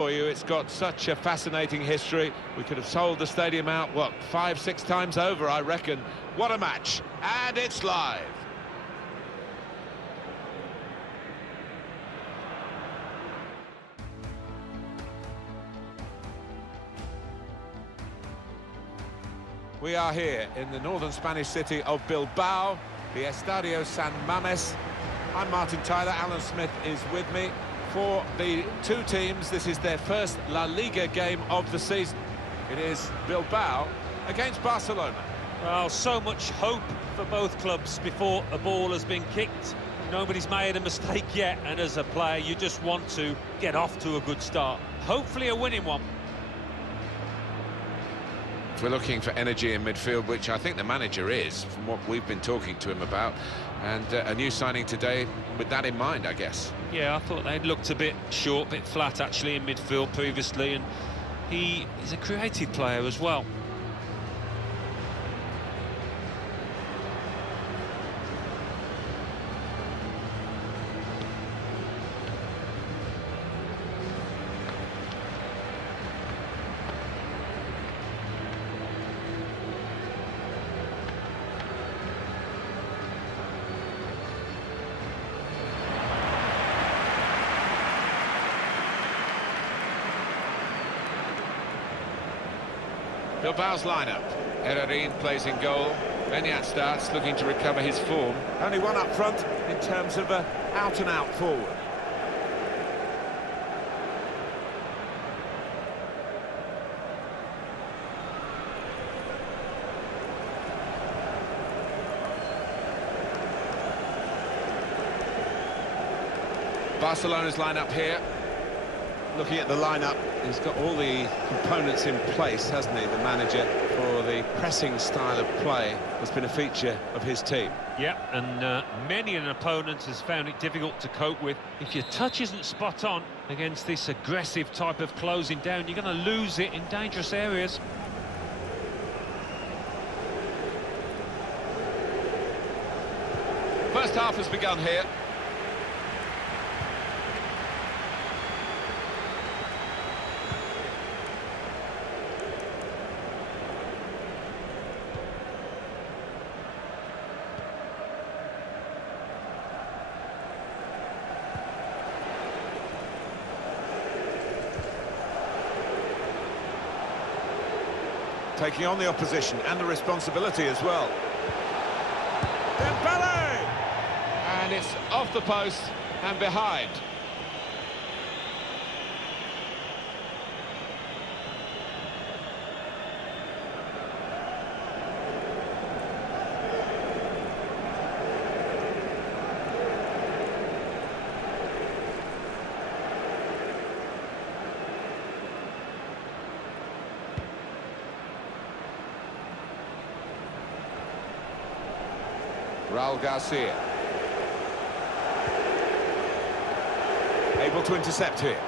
For you, it's got such a fascinating history. We could have sold the stadium out, what, 5-6 times over, I reckon. What a match, and it's live. We are here in the northern Spanish city of Bilbao, the Estadio San Mamés. I'm Martin Tyler, Alan Smith is with me. For the two teams, this is their first La Liga game of the season. It is Bilbao against Barcelona. Well, so much hope for both clubs before a ball has been kicked. Nobody's made a mistake yet, and as a player, you just want to get off to a good start. Hopefully a winning one. We're looking for energy in midfield, which I think the manager is, from what we've been talking to him about. And a new signing today with that in mind, I guess. Yeah, I thought they'd looked a bit short, a bit flat actually in midfield previously, and he's a creative player as well. Bilbao's lineup. Herrerín plays in goal. Beñat starts, looking to recover his form. Only one up front in terms of an out-and-out forward. Barcelona's lineup here. Looking at the lineup, he's got all the components in place, hasn't he, the manager, for the pressing style of play that's been a feature of his team. Yeah, and many an opponent has found it difficult to cope with. If your touch isn't spot on against this aggressive type of closing down, you're going to lose it in dangerous areas. First half has begun here. Taking on the opposition and the responsibility as well. Dembele! And it's off the post and behind. Raul Garcia. Able to intercept here.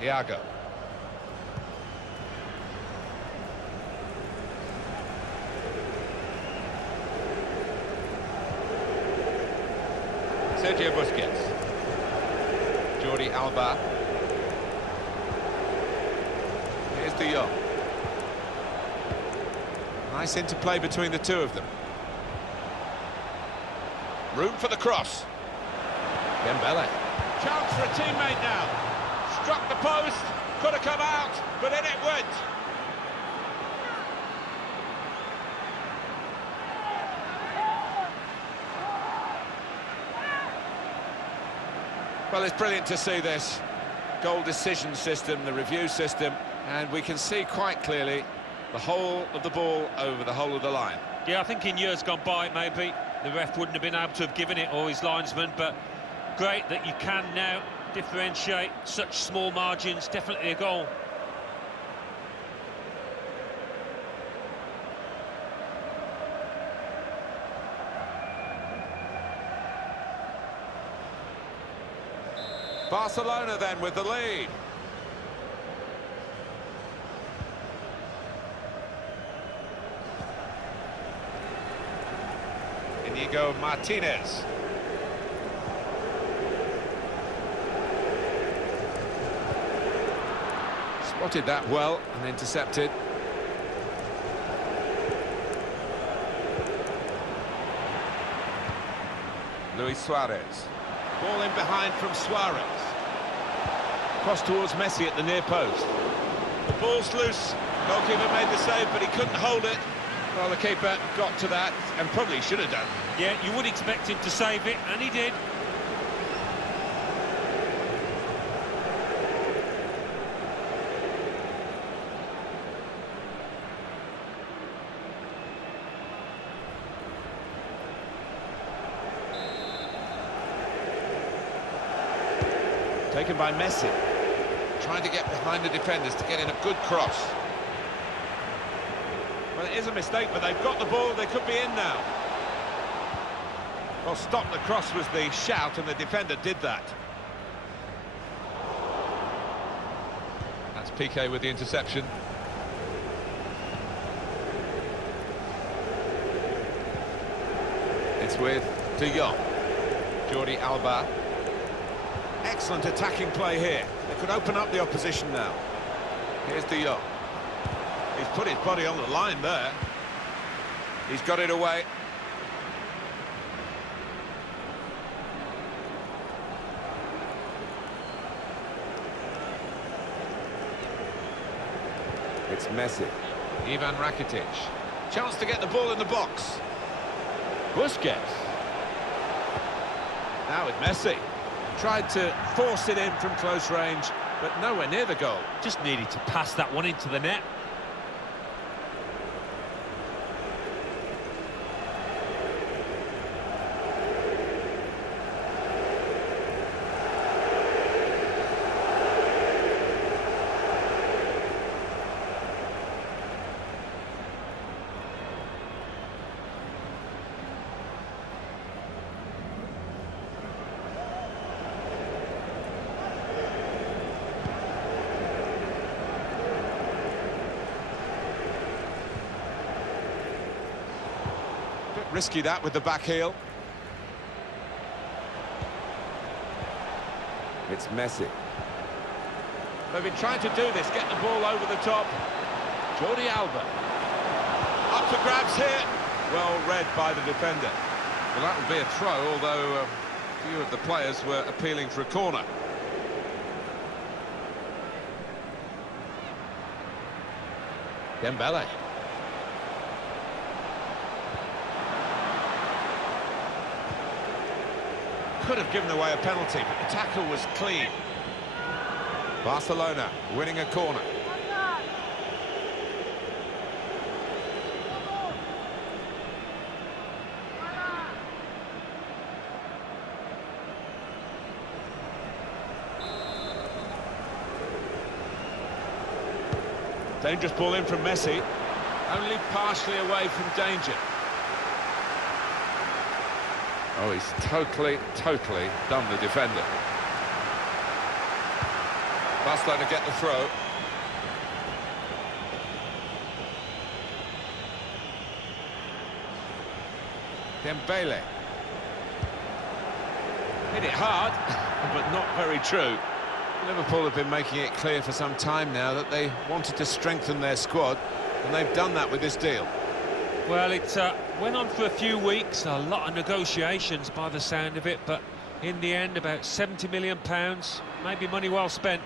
Iago. Sergio Busquets. Jordi Alba. Here's De Jong. Nice interplay between the two of them. Room for the cross. Dembele. Chance for a teammate now. Struck the post, could have come out, but in it went. Well, it's brilliant to see this goal decision system, the review system, and we can see quite clearly the whole of the ball over the whole of the line. Yeah, I think in years gone by, maybe the ref wouldn't have been able to have given it, or his linesman, but great that you can now differentiate such small margins. Definitely a goal. Barcelona then with the lead. Inigo Martinez. Spotted that well and intercepted. Luis Suarez. Ball in behind from Suarez. Cross towards Messi at the near post. The ball's loose. Goalkeeper made the save, but he couldn't hold it. Well, the keeper got to that and probably should have done. Yeah, you would expect him to save it, and he did. Taken by Messi. Trying to get behind the defenders to get in a good cross. Well, it is a mistake, but they've got the ball. They could be in now. Well, stop the cross was the shout, and the defender did that. That's Piqué with the interception. It's with De Jong. Jordi Alba. Excellent attacking play here. They could open up the opposition now. Here's De Jong. He's put his body on the line there. He's got it away. It's Messi. Ivan Rakitic. Chance to get the ball in the box. Busquets. Now with Messi. Tried to force it in from close range, but nowhere near the goal. Just needed to pass that one into the net. Risky that with the back heel. It's Messi. They've been trying to do this, get the ball over the top. Jordi Alba. Up for grabs here. Well read by the defender. Well, that will be a throw, although a few of the players were appealing for a corner. Dembele. Could have given away a penalty, but the tackle was clean. Barcelona winning a corner. Dangerous ball in from Messi. Only partially away from danger. Oh, he's totally done the defender. Barcelona get the throw. Dembele. Hit it hard, but not very true. Liverpool have been making it clear for some time now that they wanted to strengthen their squad, and they've done that with this deal. Well, it went on for a few weeks, a lot of negotiations by the sound of it, but in the end, about £70 million, maybe money well spent.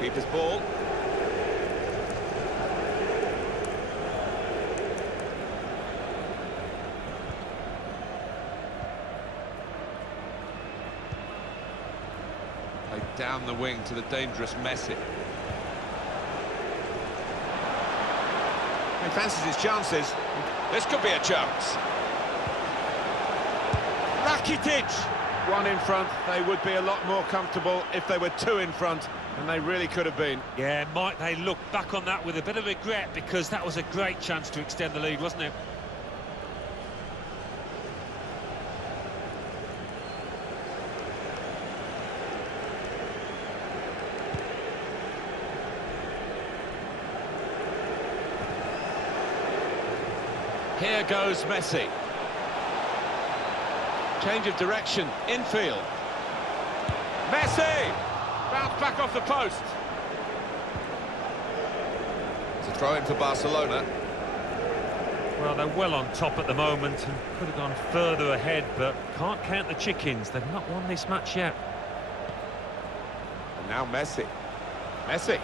Keeper's ball. Played down the wing to the dangerous Messi. He fancies his chances. This could be a chance. Rakitic! One in front. They would be a lot more comfortable if they were two in front, and they really could have been. Yeah, might they look back on that with a bit of regret, because that was a great chance to extend the lead, wasn't it? There goes Messi. Change of direction, infield. Messi! Bounce back off the post. It's a throw in for Barcelona. Well, they're well on top at the moment and could have gone further ahead, but can't count the chickens. They've not won this match yet. And now Messi. Messi.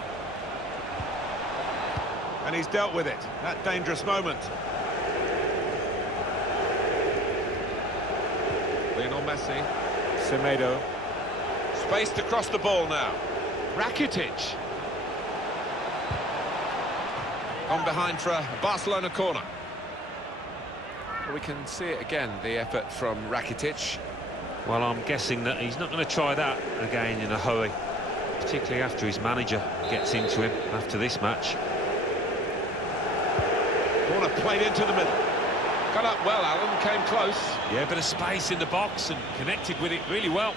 And he's dealt with it. That dangerous moment. Lionel Messi. Semedo. Space to cross the ball now. Rakitic. On behind for a Barcelona corner. Well, we can see it again, the effort from Rakitic. Well, I'm guessing that he's not going to try that again in a hurry, particularly after his manager gets into him after this match. Corner played into the middle. Got up well, Alan, came close. Yeah, a bit of space in the box and connected with it really well.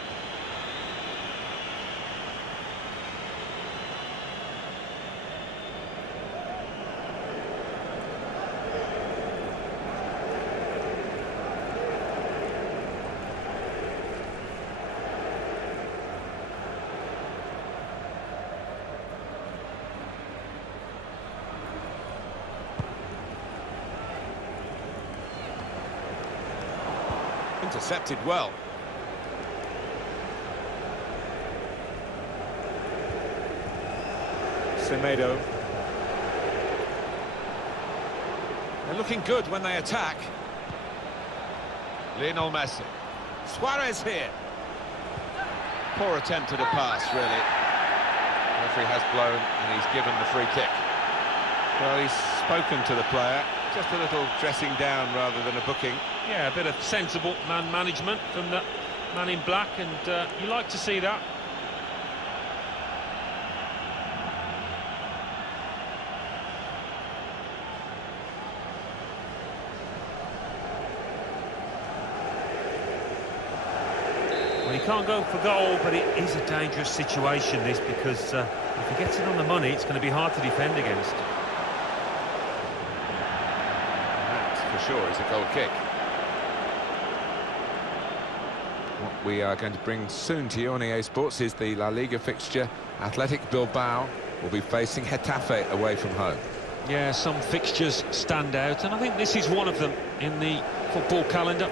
Intercepted well. Semedo. They're looking good when they attack. Lionel Messi. Suarez here. Poor attempt at a pass, really. The referee has blown and he's given the free kick. Well, he's spoken to the player. Just a little dressing down rather than a booking. Yeah, a bit of sensible man management from the man in black, and you like to see that. Well, he can't go for goal, but it is a dangerous situation, this, because if he gets it on the money, it's going to be hard to defend against. That, for sure, is a goal kick. What we are going to bring soon to you on EA Sports is the La Liga fixture. Athletic Bilbao will be facing Getafe away from home. Yeah, some fixtures stand out, and I think this is one of them in the football calendar.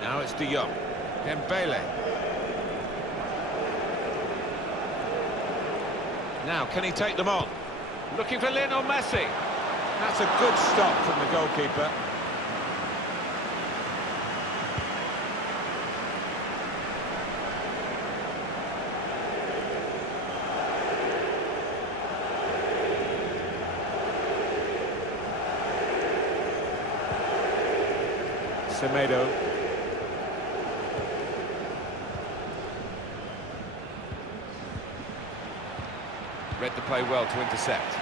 Now it's De Jong. Dembele. Now, can he take them on? Looking for Lionel Messi. That's a good stop from the goalkeeper. Semedo. Read the play well to intercept.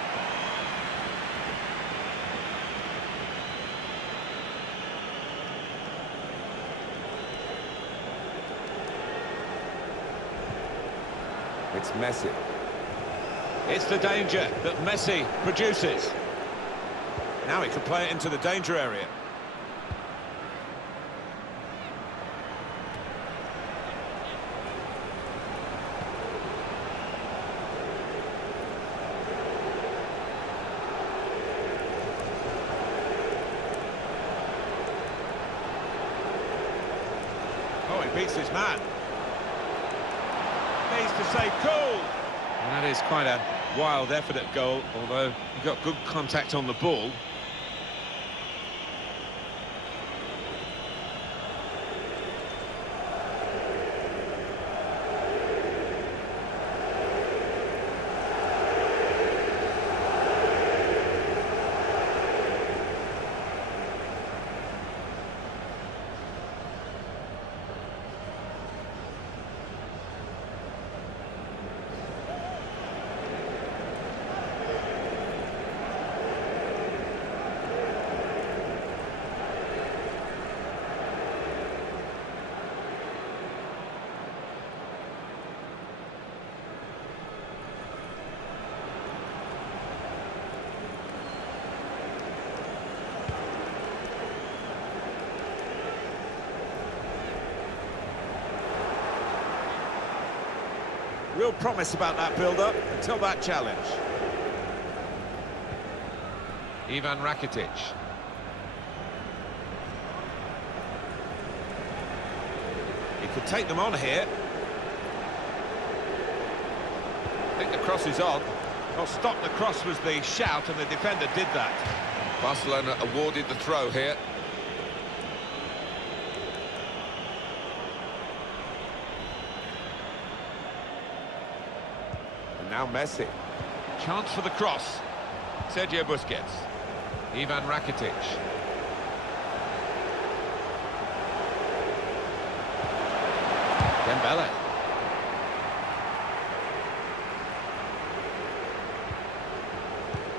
It's Messi. It's the danger that Messi produces. Now he can play it into the danger area. Oh, he beats his man. Needs to say cool. And that is quite a wild effort at goal, although he got good contact on the ball. Real promise about that build-up until that challenge. Ivan Rakitic. He could take them on here. I think the cross is on. Well, stop the cross was the shout, and the defender did that. Barcelona awarded the throw here. And now Messi. Chance for the cross. Sergio Busquets. Ivan Rakitic. Dembele.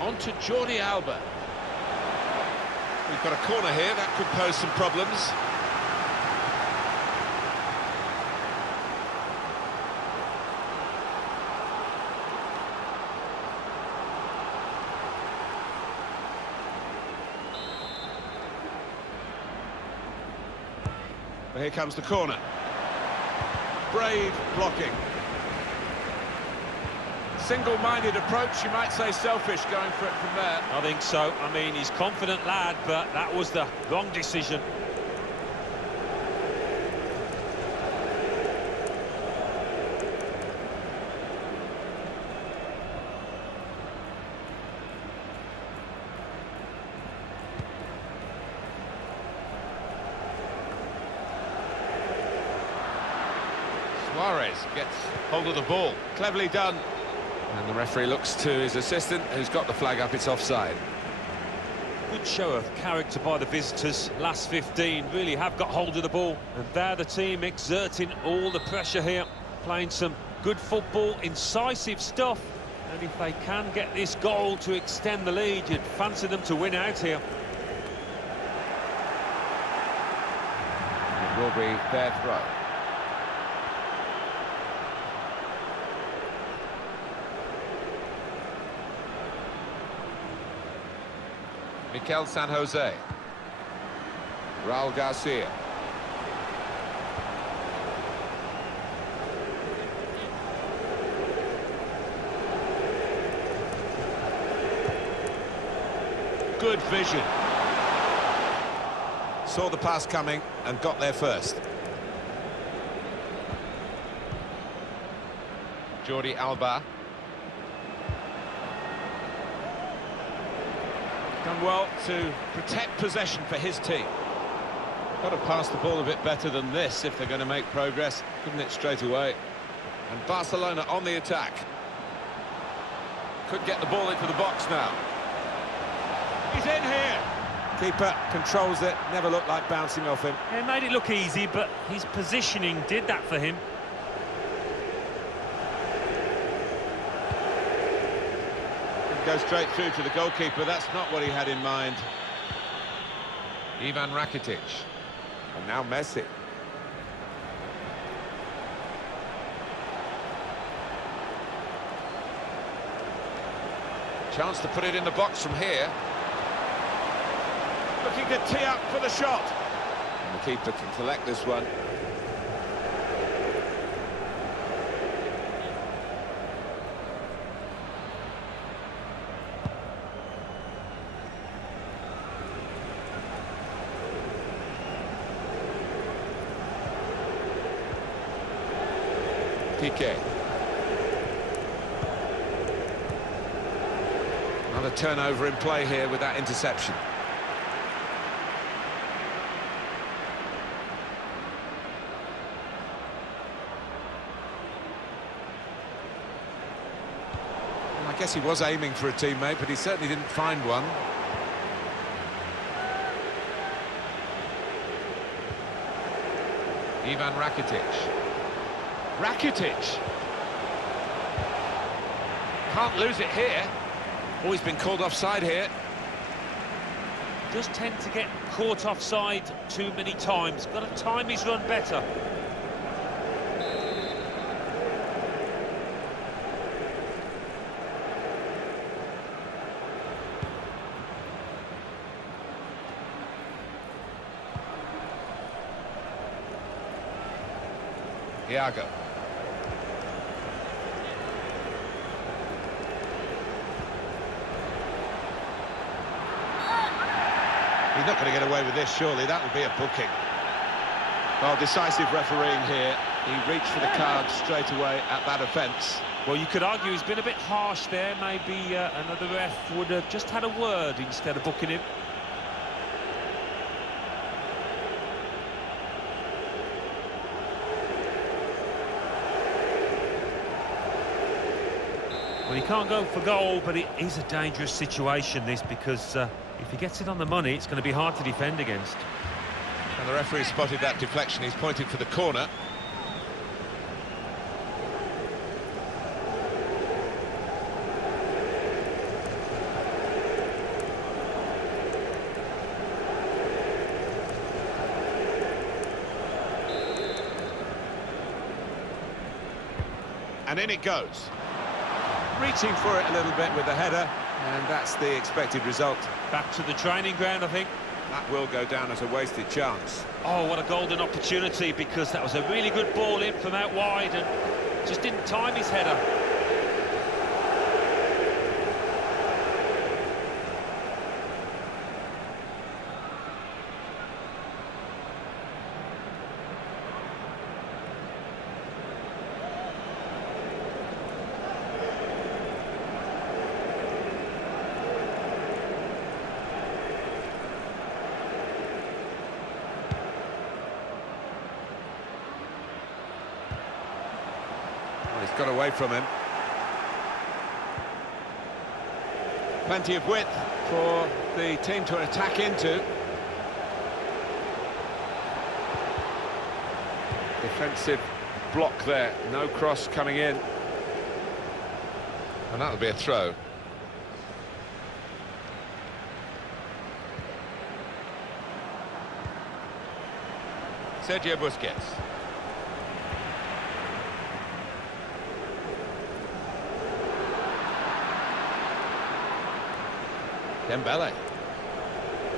On to Jordi Alba. We've got a corner here, that could pose some problems. Well, here comes the corner. Brave blocking. Single-minded approach, you might say selfish going for it from there. I think so. I mean, he's a confident lad, but that was the wrong decision. Suarez gets hold of the ball. Cleverly done. And the referee looks to his assistant, who's got the flag up. It's offside. Good show of character by the visitors. Last 15 really have got hold of the ball. And they're the team exerting all the pressure here. Playing some good football, incisive stuff. And if they can get this goal to extend the lead, you'd fancy them to win out here. It will be their throw. Mikel San Jose. Raul Garcia. Good vision. Saw the pass coming and got there first. Jordi Alba. Done well to protect possession for his team. Got to pass the ball a bit better than this if they're going to make progress, couldn't it, straight away? And Barcelona on the attack. Could get the ball into the box now. He's in here. Keeper controls it, never looked like bouncing off him. It made it look easy, but his positioning did that for him. Go straight through to the goalkeeper. That's not what he had in mind. Ivan Rakitic. And now Messi. Chance to put it in the box from here. Looking to tee up for the shot. And the keeper can collect this one. Piqué. Another turnover in play here with that interception. Well, I guess he was aiming for a teammate, but he certainly didn't find one. Ivan Rakitic. Rakitic. Can't lose it here. Oh, he's been called offside here. Does tend to get caught offside too many times. Got to time his run better. Iago. He's not going to get away with this, surely. That would be a booking. Well, decisive refereeing here. He reached for the card straight away at that offence. Well, you could argue he's been a bit harsh there. Maybe another ref would have just had a word instead of booking him. Well, he can't go for goal, but it is a dangerous situation, this, because if he gets it on the money, it's going to be hard to defend against. And the referee spotted that deflection. He's pointed for the corner. And in it goes. Reaching for it a little bit with the header, and that's the expected result. Back to the training ground, I think. That will go down as a wasted chance. Oh, what a golden opportunity, because that was a really good ball in from out wide and just didn't time his header. Well, he's got away from him. Plenty of width for the team to attack into. Defensive block there, no cross coming in. And that'll be a throw. Sergio Busquets. Dembele.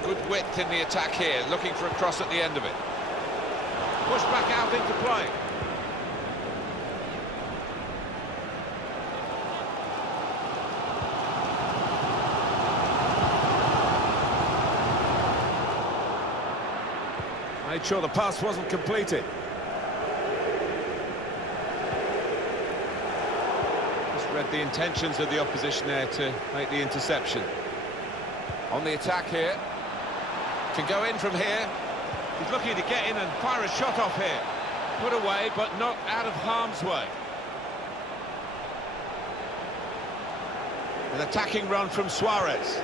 Good width in the attack here, looking for a cross at the end of it. Pushed back out into play. Made sure the pass wasn't completed. Just read the intentions of the opposition there to make the interception. On the attack here. Can go in from here. He's looking to get in and fire a shot off here. Put away, but not out of harm's way. An attacking run from Suarez.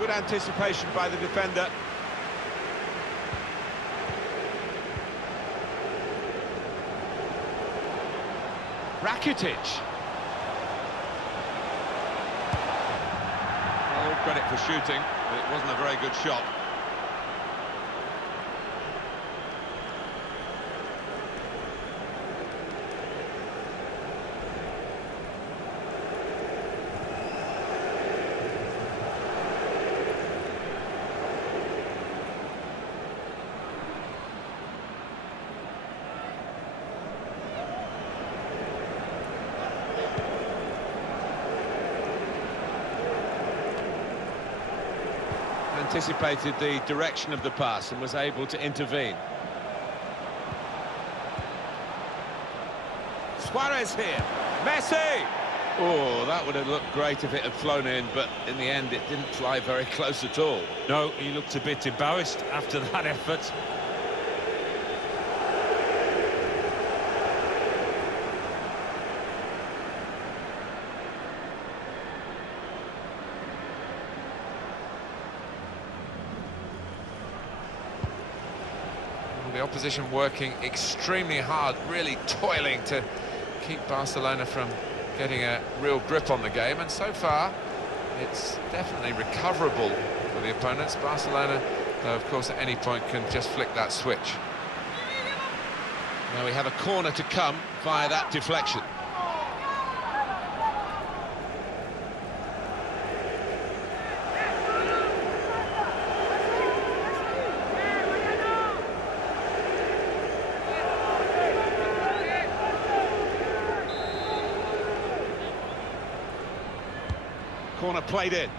Good anticipation by the defender. Rakitic. All credit for shooting, but it wasn't a very good shot. Anticipated the direction of the pass and was able to intervene. Suarez here. Messi! Oh, that would have looked great if it had flown in, but in the end it didn't fly very close at all. No, he looked a bit embarrassed after that effort. The opposition working extremely hard, really toiling to keep Barcelona from getting a real grip on the game, and so far it's definitely recoverable for the opponents. Barcelona, though, of course, at any point can just flick that switch. Now we have a corner to come via that deflection. Corner played in.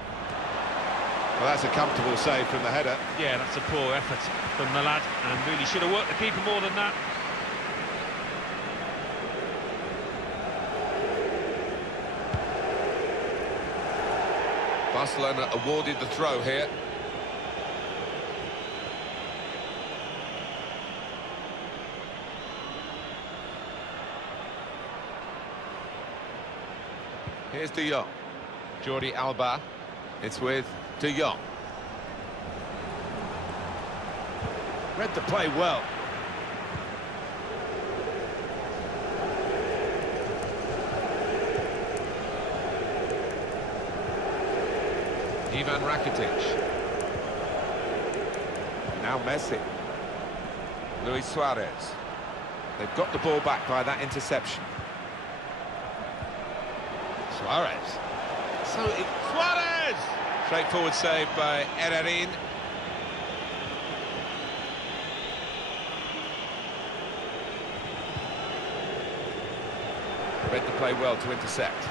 Well, that's a comfortable save from the header. Yeah, that's a poor effort from the lad, and really should have worked the keeper more than that. Barcelona awarded the throw here. Here's De Jong. Jordi Alba. It's with De Jong. Read the play well. Ivan Rakitic. Now Messi. Luis Suarez. They've got the ball back by that interception. Suarez. Suarez! Straightforward save by Herrerin. Read the play well to intercept.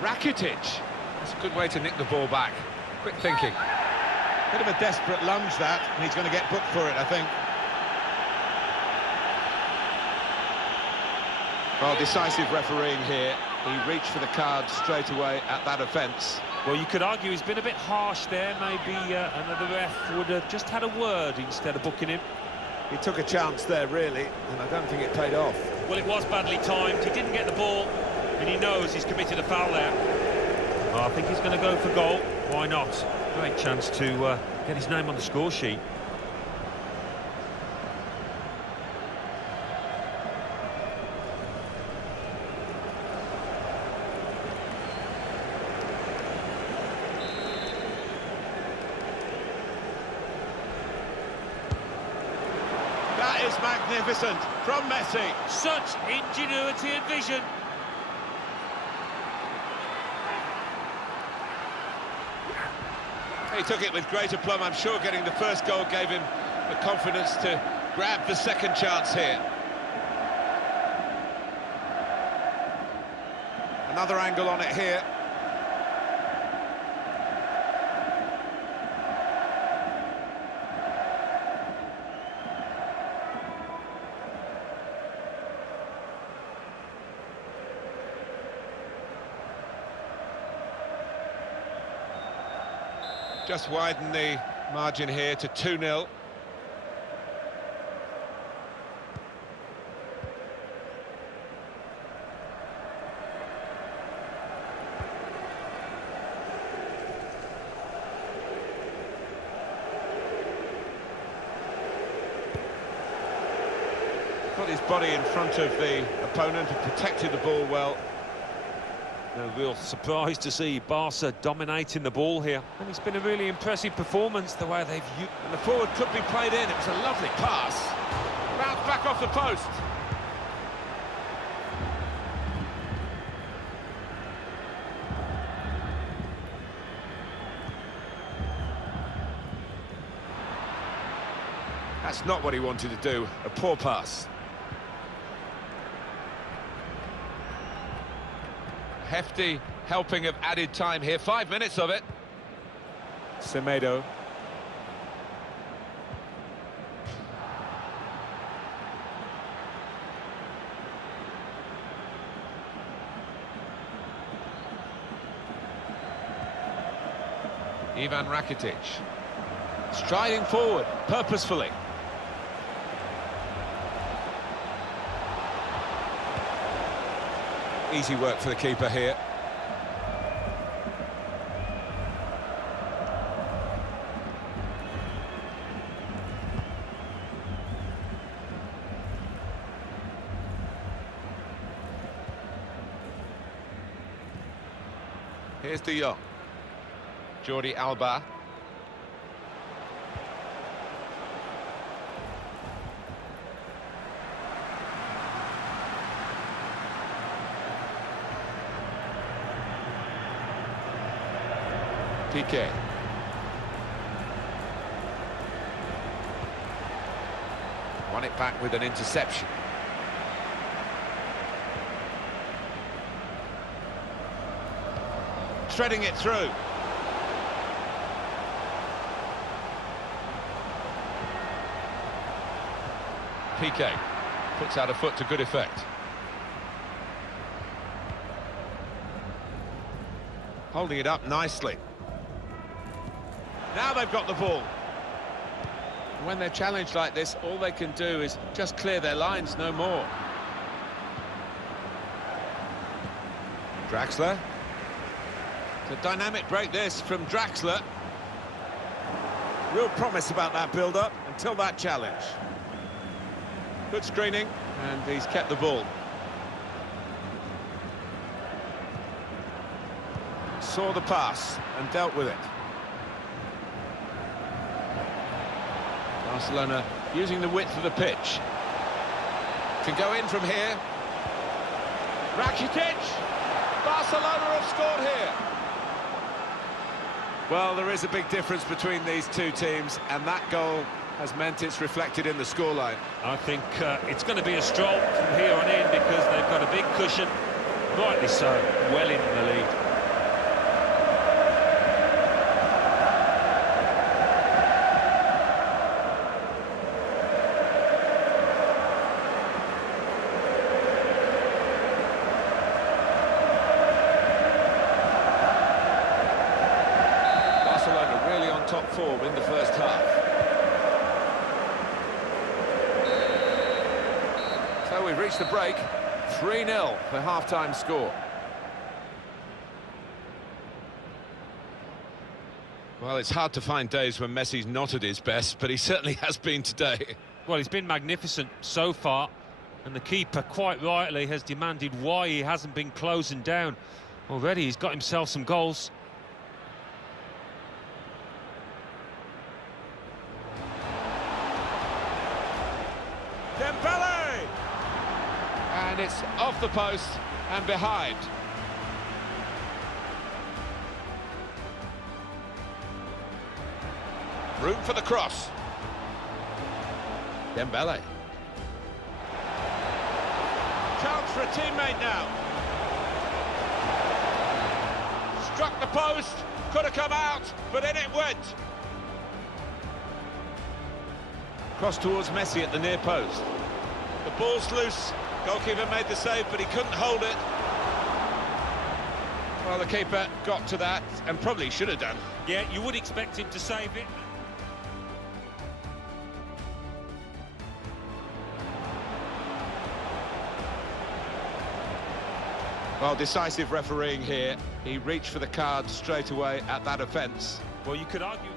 Rakitic. That's a good way to nick the ball back. Quick thinking. Bit of a desperate lunge that, and he's going to get booked for it, I think. Well, decisive refereeing here. He reached for the card straight away at that offence. Well, you could argue he's been a bit harsh there. Maybe another ref would have just had a word instead of booking him. He took a chance there, really, and I don't think it paid off. Well, it was badly timed. He didn't get the ball, and he knows he's committed a foul there. Oh, I think he's going to go for goal. Why not? Great chance to get his name on the score sheet. That is magnificent from Messi. Such ingenuity and vision. He took it with great aplomb. I'm sure getting the first goal gave him the confidence to grab the second chance here. Another angle on it here. Just widen the margin here to 2-0. Got his body in front of the opponent and protected the ball well. No real surprise to see Barca dominating the ball here. And it's been a really impressive performance, the way they've... And the forward could be played in. It was a lovely pass. Bounced back off the post. That's not what he wanted to do. A poor pass. Hefty helping of added time here. 5 minutes of it. Semedo. Ivan Rakitic. Striding forward, purposefully. Easy work for the keeper here. Here's De Jong. Jordi Alba. Piqué. Won it back with an interception. threading it through. Piqué puts out a foot to good effect. Holding it up nicely. Now they've got the ball. When they're challenged like this, all they can do is just clear their lines, no more. Draxler. It's a dynamic break this from Draxler. Real promise about that build-up until that challenge. Good screening, and he's kept the ball. Saw the pass and dealt with it. Barcelona using the width of the pitch. Can go in from here. Rakitic! Barcelona have scored here. Well, there is a big difference between these two teams, and that goal has meant it's reflected in the scoreline. I think it's going to be a stroll from here on in because they've got a big cushion, rightly so, well in the lead. Barcelona really on top form in the first half. So we've reached the break, 3-0 for half-time score. Well, it's hard to find days when Messi's not at his best, but he certainly has been today. Well, he's been magnificent so far, and the keeper, quite rightly, has demanded why he hasn't been closing down. Already he's got himself some goals. Dembele! And it's off the post and behind. Room for the cross. Dembele. Chance for a teammate now. Struck the post, could have come out, but in it went. Cross towards Messi at the near post. The ball's loose. Goalkeeper made the save, but he couldn't hold it. Well, the keeper got to that, and probably should have done. Yeah, you would expect him to save it. Well, decisive refereeing here. He reached for the card straight away at that offence. Well, you could argue.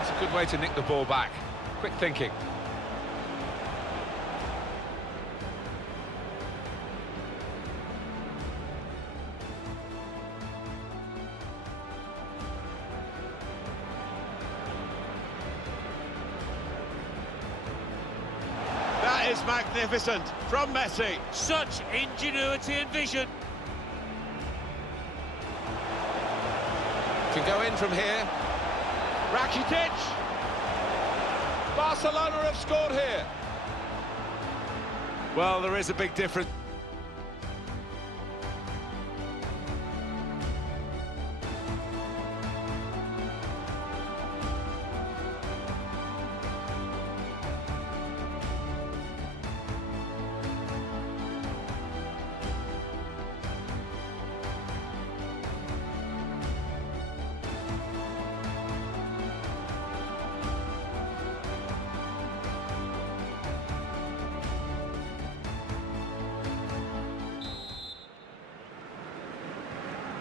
It's a good way to nick the ball back. Quick thinking. That is magnificent from Messi. Such ingenuity and vision. Can go in from here. Rakitic! Barcelona have scored here. Well, there is a big difference.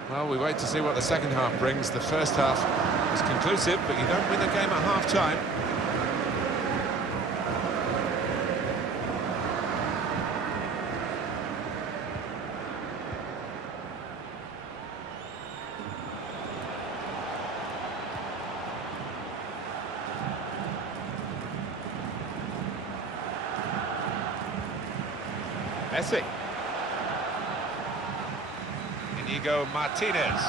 Well, we wait to see what the second half brings. The first half is conclusive, but you don't win the game at half-time. Messi. Inigo Martinez.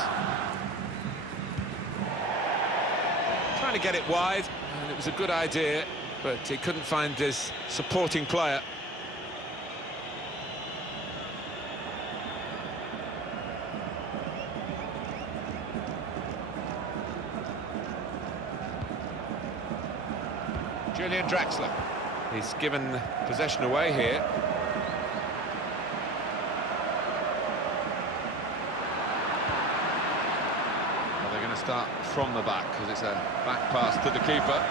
Trying to get it wide, and it was a good idea, but he couldn't find his supporting player. Julian Draxler. He's given possession away here. Well, they're going to start from the back because it's a back pass to the keeper.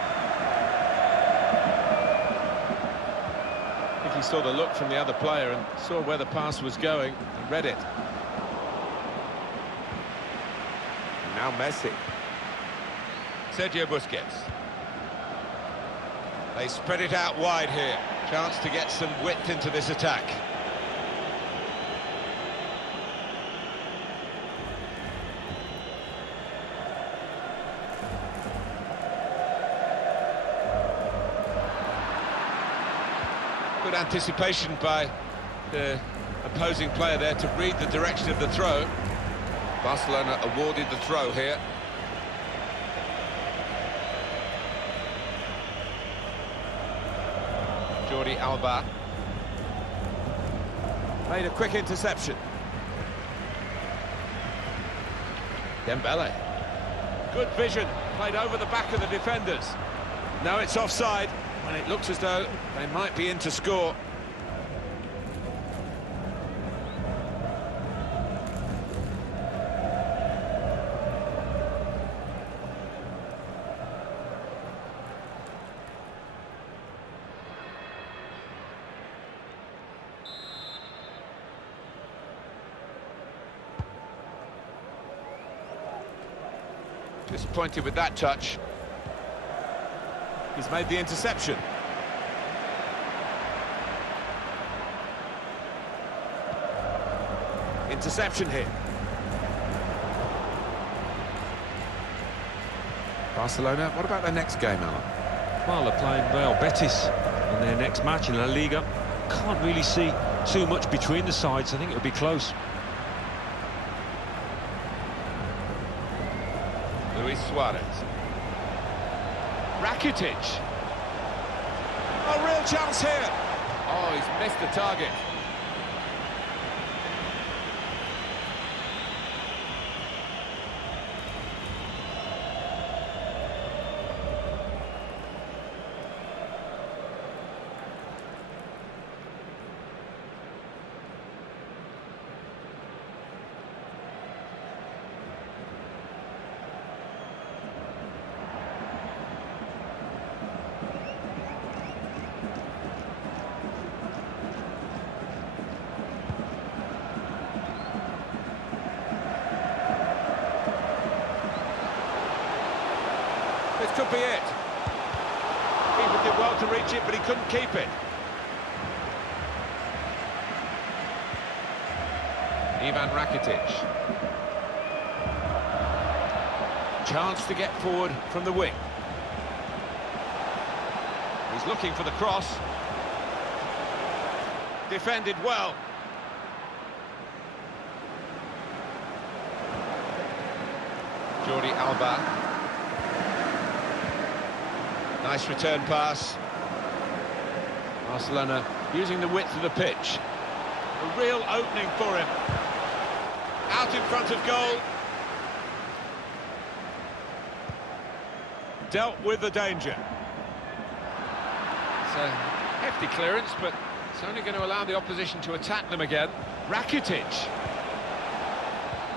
I think he saw the look from the other player and saw where the pass was going and read it. And now Messi. Sergio Busquets. They spread it out wide here. Chance to get some width into this attack. Good anticipation by the opposing player there to read the direction of the throw. Barcelona awarded the throw here. Jordi Alba made a quick interception. Dembele. Good vision, played over the back of the defenders. Now it's offside, and it looks as though they might be in to score. Disappointed with that touch. He's made the interception. Interception here. Barcelona, what about their next game, Alan? Well, they're playing Real Betis in their next match in La Liga. Can't really see too much between the sides. I think it'll be close. Luis Suarez. Rakitic. Oh, real chance here. Oh, he's missed the target. This could be it. Keeper did well to reach it, but he couldn't keep it. Ivan Rakitic. Chance to get forward from the wing. He's looking for the cross. Defended well. Jordi Alba. Nice return pass. Barcelona using the width of the pitch. A real opening for him. Out in front of goal. Dealt with the danger. It's a hefty clearance, but it's only going to allow the opposition to attack them again. Rakitic.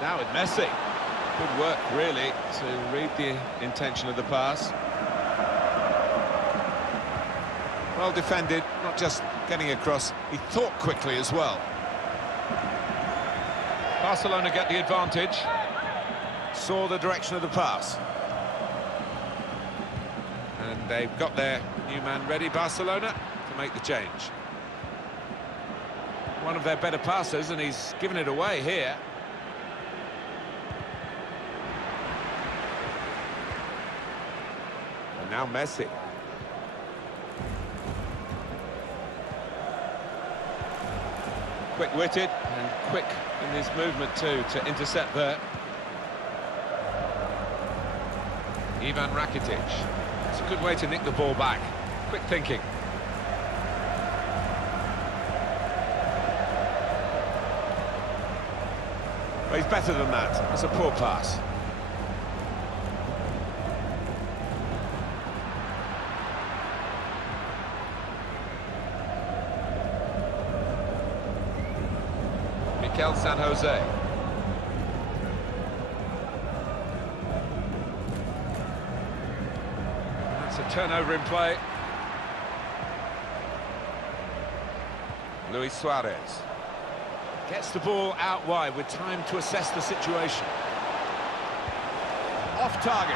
Now with Messi. Good work, really, to read the intention of the pass. Well defended, not just getting across, he thought quickly as well. Barcelona get the advantage. Saw the direction of the pass. And they've got their new man ready, Barcelona, to make the change. One of their better passers, and he's given it away here. And now Messi. Quick-witted and quick in his movement too to intercept there. Ivan Rakitic. It's a good way to nick the ball back. Quick thinking. Well, he's better than that. It's a poor pass. Mikel San Jose. That's a turnover in play. Luis Suarez gets the ball out wide with time to assess the situation. Off target.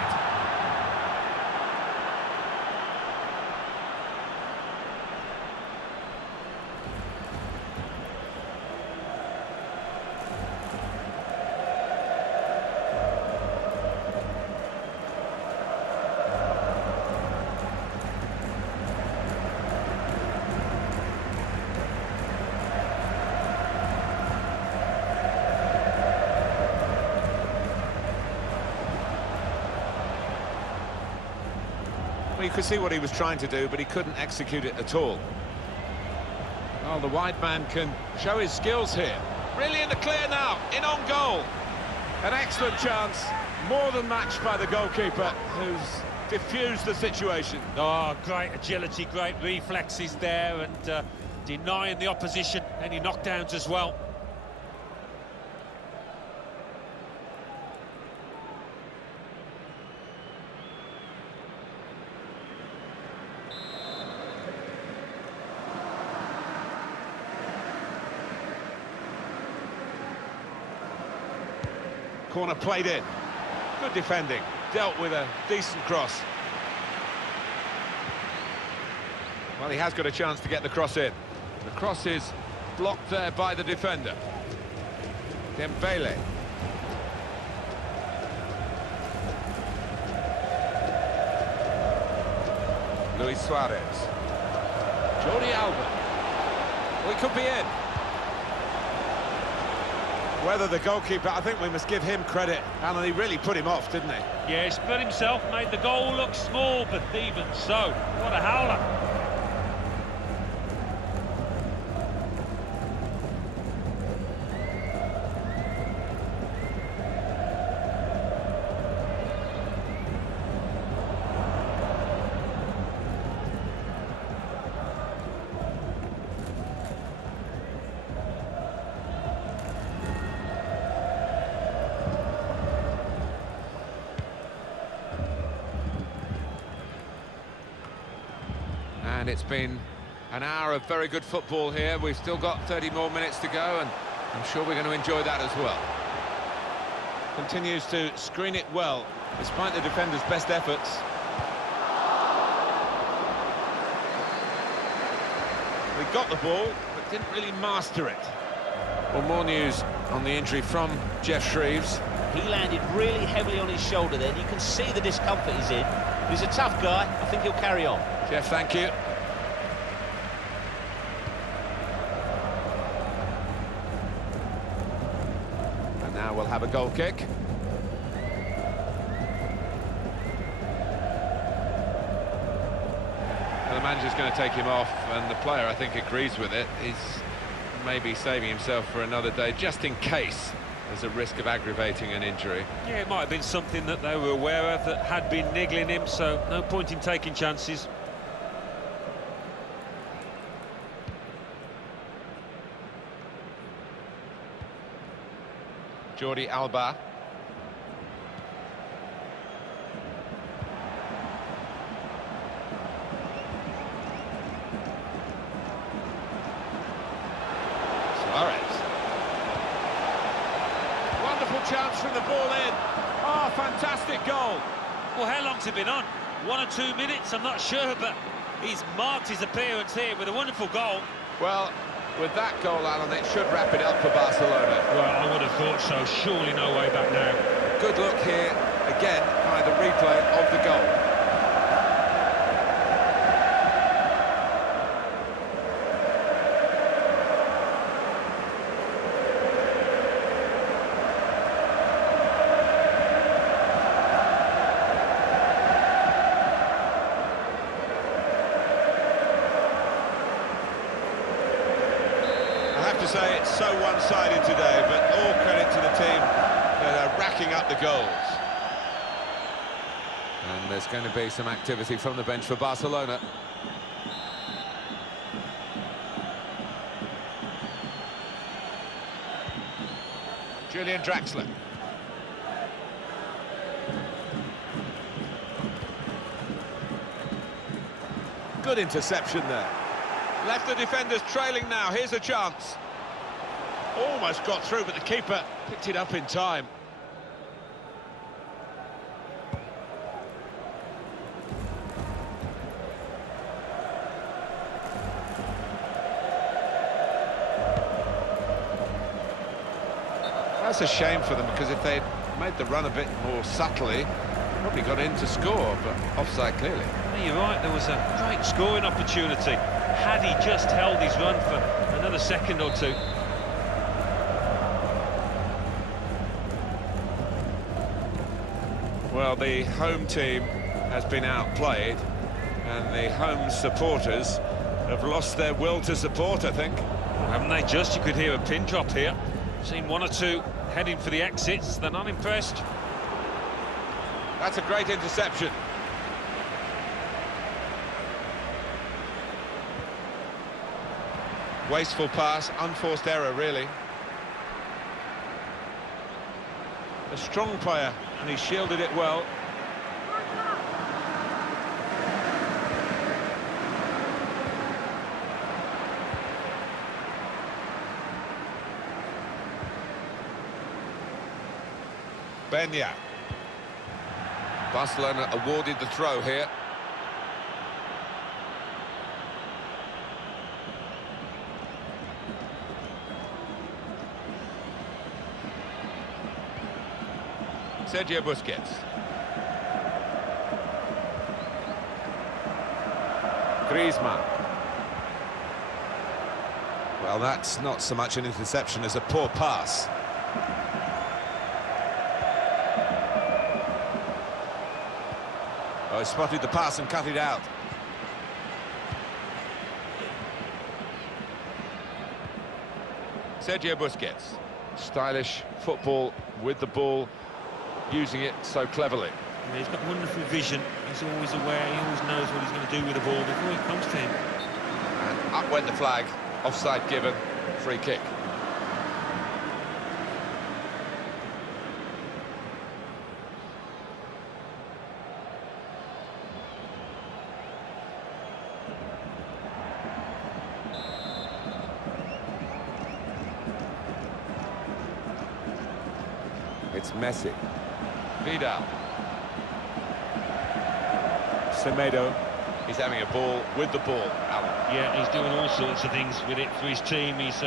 You could see what he was trying to do, but he couldn't execute it at all. Well, the wide man can show his skills here. Really in the clear now, in on goal. An excellent chance, more than matched by the goalkeeper, who's diffused the situation. Oh, great agility, great reflexes there, and denying the opposition any knockdowns as well. Corner played in. Good defending. Dealt with a decent cross. Well, he has got a chance to get the cross in. The cross is blocked there by the defender. Dembele. Luis Suarez. Jordi Alba. Well, he could be in. Whether the goalkeeper, I think we must give him credit. Alan, he really put him off, didn't he? Yeah, he spread himself, made the goal look small, but even so, what a howler. And it's been an hour of very good football here. We've still got 30 more minutes to go, and I'm sure we're going to enjoy that as well. Continues to screen it well, despite the defender's best efforts. We got the ball, but didn't really master it. Well, more news on the injury from Jeff Shreves. He landed really heavily on his shoulder then. You can see the discomfort he's in. He's a tough guy. I think he'll carry on. Jeff, thank you. And now we'll have a goal kick. And the manager's going to take him off, and the player, I think, agrees with it. He's maybe saving himself for another day, just in case there's a risk of aggravating an injury. Yeah, it might have been something that they were aware of that had been niggling him, so no point in taking chances. Jordi Alba. Suarez. Wonderful chance from the ball in. Oh, fantastic goal. Well, how long's it been on? 1 or 2 minutes, I'm not sure, but he's marked his appearance here with a wonderful goal. Well, with that goal, Alan, it should wrap it up for Barcelona. Well, I would have thought so. Surely no way back now. Good look here, again, by the replay of the goal. To say it's so one-sided today, but all credit to the team that are racking up the goals. And there's going to be some activity from the bench for Barcelona. Julian Draxler. Good interception there. Left the defenders trailing now. Here's a chance. Almost got through, but the keeper picked it up in time. That's a shame for them, because if they'd made the run a bit more subtly, probably got in to score, but offside clearly. Yeah, you're right, there was a great scoring opportunity. Had he just held his run for another second or two. Well, the home team has been outplayed, and the home supporters have lost their will to support, I think. Haven't they just? You could hear a pin drop here. Seen one or two heading for the exits. They're not impressed. That's a great interception. Wasteful pass, unforced error, really. A strong player, and he shielded it well. Benya. Barcelona awarded the throw here. Sergio Busquets. Griezmann. Well, that's not so much an interception as a poor pass. Oh, he spotted the pass and cut it out. Sergio Busquets. Stylish football with the ball, using it so cleverly. Yeah, he's got wonderful vision. He's always aware, he always knows what he's going to do with the ball before it comes to him. And up went the flag. Offside given. Free kick. It's Messi. Vidal. Semedo. He's having a ball with the ball, Alan. Yeah, he's doing all sorts of things with it for his team. He's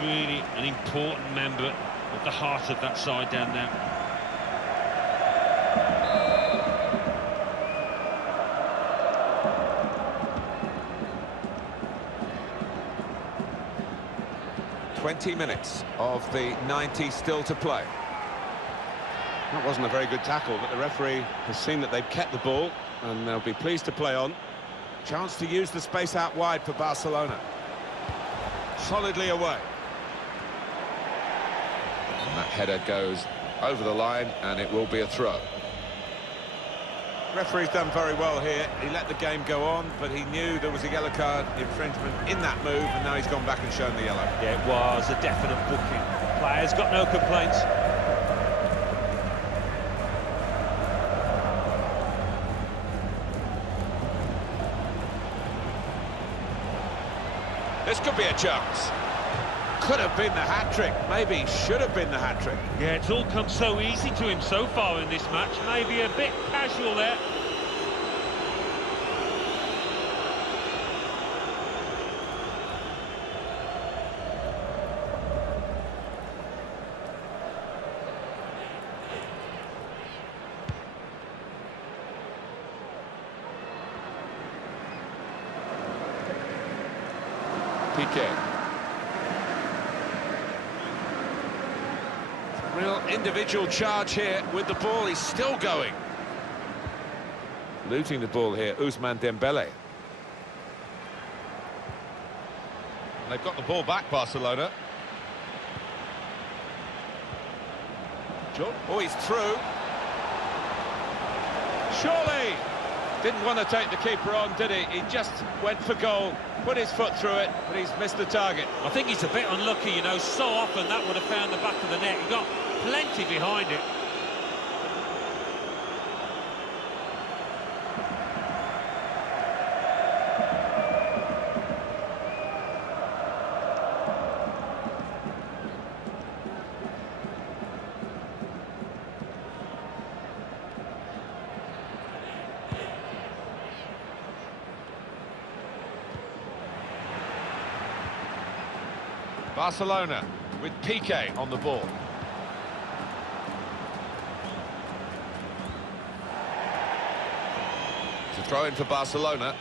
really an important member of the heart of that side down there. "20 minutes of the 90 still to play." That wasn't a very good tackle, but the referee has seen that they've kept the ball, and they'll be pleased to play on. Chance to use the space out wide for Barcelona. Solidly away. And that header goes over the line, and it will be a throw. Referee's done very well here. He let the game go on, but he knew there was a yellow card infringement in that move, and now he's gone back and shown the yellow. Yeah, it was a definite booking. Players got no complaints. This could be a chance. Could have been the hat-trick. Maybe should have been the hat-trick. Yeah, it's all come so easy to him so far in this match. Maybe a bit casual there. Piqué. Real individual charge here with the ball. He's still going. Looting the ball here, Ousmane Dembele. They've got the ball back, Barcelona. Oh, he's through. Surely! Didn't want to take the keeper on, did he? He just went for goal, put his foot through it, but he's missed the target. I think he's a bit unlucky, you know, so often that would have found the back of the net. He got plenty behind it. Barcelona with Piqué on the ball. To throw in for Barcelona.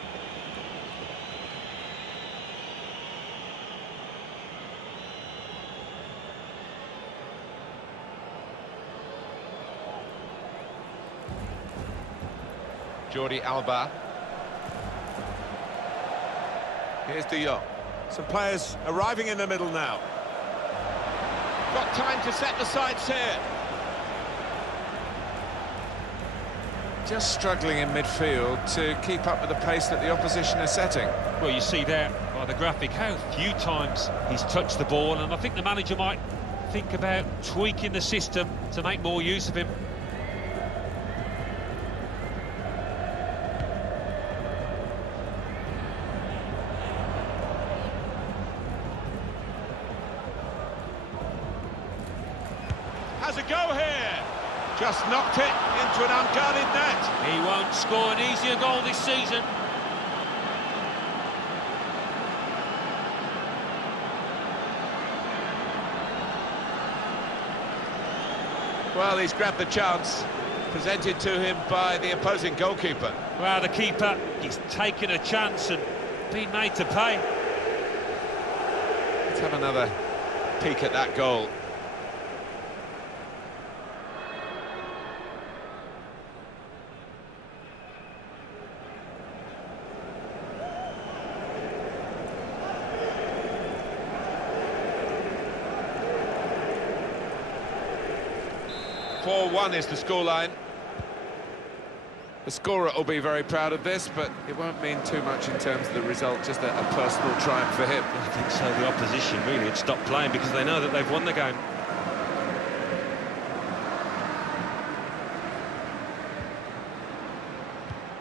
Jordi Alba. Here's De Jong. Some players arriving in the middle now. Got time to set the sights here. Just struggling in midfield to keep up with the pace that the opposition are setting. Well, you see there by the graphic how few times he's touched the ball, and I think the manager might think about tweaking the system to make more use of him. Has a go here. Just knocked it into an unguarded net. He won't score an easier goal this season. Well, he's grabbed the chance presented to him by the opposing goalkeeper. Well, the keeper, he's taken a chance and been made to pay. Let's have another peek at that goal. (4-1) is the scoreline. The scorer will be very proud of this, but it won't mean too much in terms of the result, just a personal triumph for him. I think so. The opposition really had stopped playing because they know that they've won the game.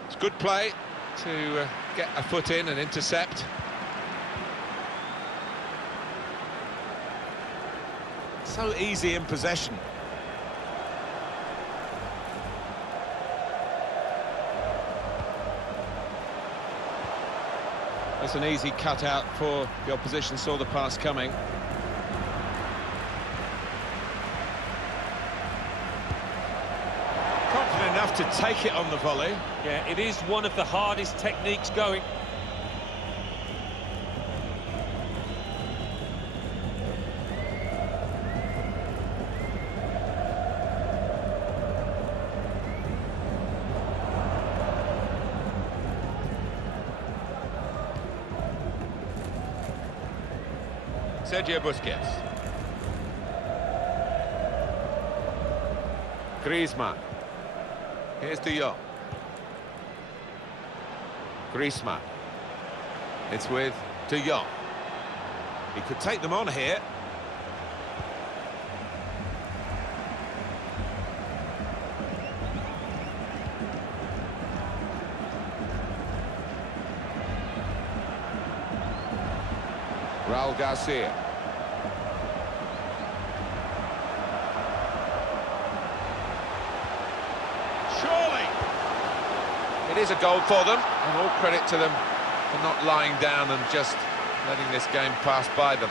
It's good play to get a foot in and intercept. So easy in possession. That's an easy cutout for the opposition, saw the pass coming. Confident enough to take it on the volley. Yeah, it is one of the hardest techniques going. Sergio Busquets. Griezmann. Here's De Jong. Griezmann. It's with De Jong. He could take them on here. Raul Garcia. Surely! It is a goal for them, and all credit to them for not lying down and just letting this game pass by them.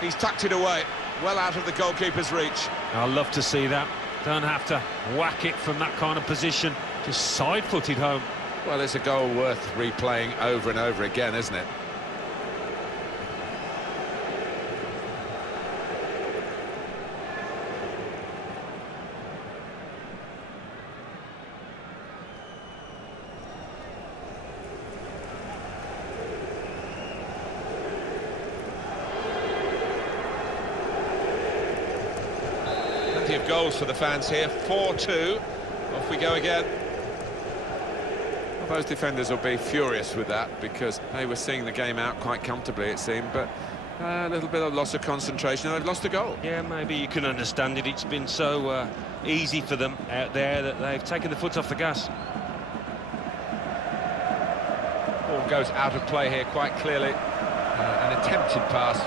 He's tucked it away, well out of the goalkeeper's reach. I love to see that. Don't have to whack it from that kind of position. Just side-footed home. Well, it's a goal worth replaying over and over again, isn't it? Plenty of goals for the fans here. 4-2. Off we go again. Well, those defenders will be furious with that because they were seeing the game out quite comfortably, it seemed, but a little bit of loss of concentration and they've lost a goal. Yeah, maybe you can understand it. It's been so easy for them out there that they've taken the foot off the gas. Ball goes out of play here quite clearly. An attempted pass,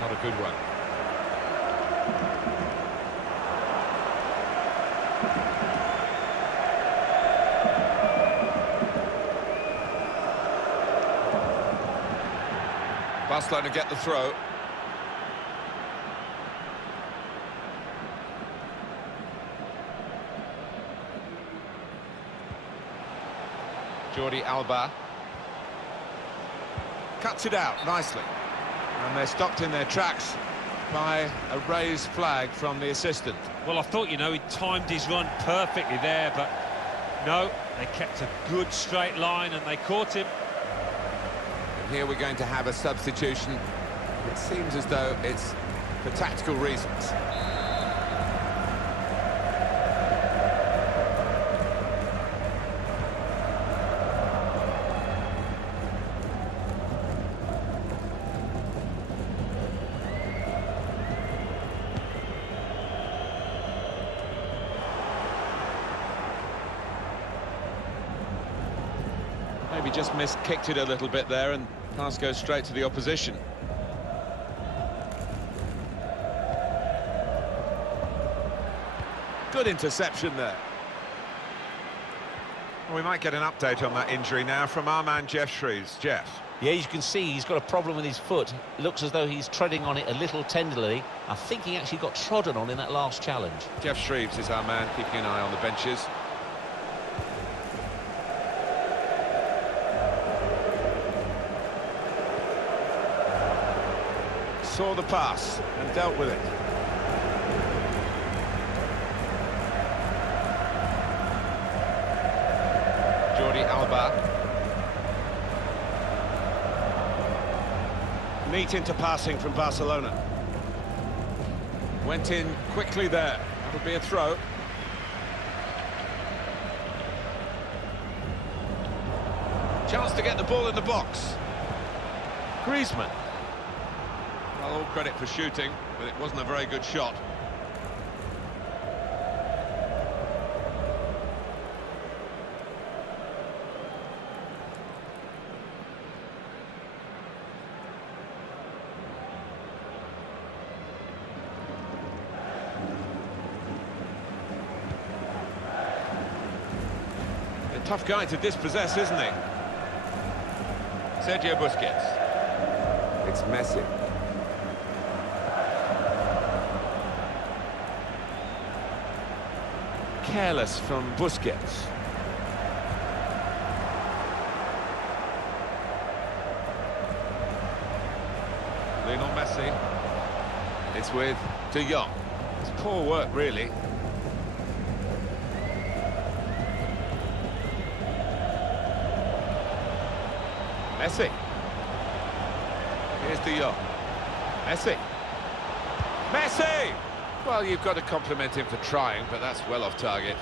not a good one. Barcelona get the throw. Jordi Alba cuts it out nicely, and they're stopped in their tracks by a raised flag from the assistant. Well, I thought, you know, he timed his run perfectly there, but no, they kept a good straight line and they caught him. And here we're going to have a substitution. It seems as though it's for tactical reasons. Maybe just kicked it a little bit there, and pass goes straight to the opposition. Good interception there. Well, we might get an update on that injury now from our man Jeff Shreves. Jeff. Yeah, you can see he's got a problem with his foot. It looks as though he's treading on it a little tenderly. I think he actually got trodden on in that last challenge. Jeff Shreves is our man, keeping an eye on the benches. Saw the pass and dealt with it. Jordi Alba. Neat into passing from Barcelona. Went in quickly there. That'll be a throw. Chance to get the ball in the box. Griezmann. Well, all credit for shooting, but it wasn't a very good shot. A tough guy to dispossess, isn't he? Sergio Busquets. It's Messi. Careless from Busquets. Lionel Messi. It's with De Jong. It's poor work, really. Messi. Here's De Jong. Messi. Messi! Well, you've got to compliment him for trying, but that's well off target.